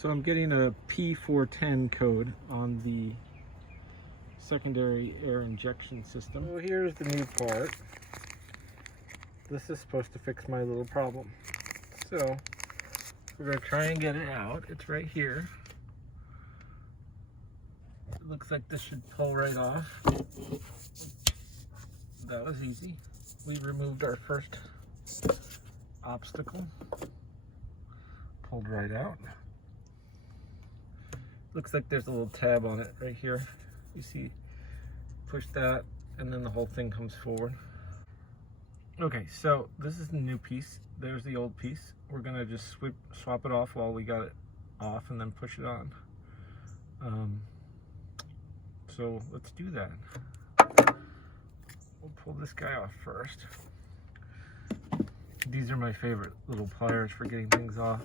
So I'm getting a P0410 code on the secondary air injection system. So here's the new part. This is supposed to fix my little problem. So we're going to try and get it out. It's right here. It looks like this should pull right off. That was easy. We removed our first obstacle. Pulled right out. Looks like there's a little tab on it right here. You see, push that and then the whole thing comes forward. Okay, so this is the new piece. There's the old piece. We're gonna just swap it off while we got it off and then push it on. So let's do that. We'll pull this guy off first. These are my favorite little pliers for getting things off.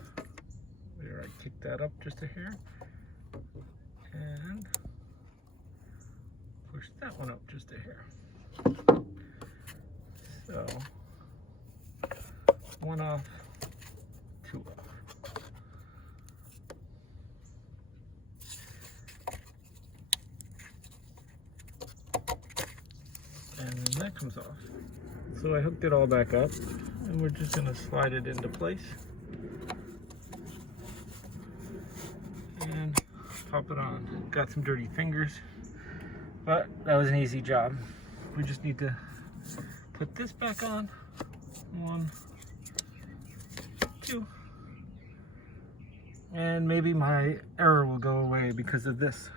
There, I kick that up just a hair. And push that one up just a hair. So, one off, two off. And then that comes off. So I hooked it all back up, and we're just gonna slide it into place. And pop it on. Got some dirty fingers, but that was an easy job. We just need to put this back on. 1, 2. And maybe my error will go away because of this.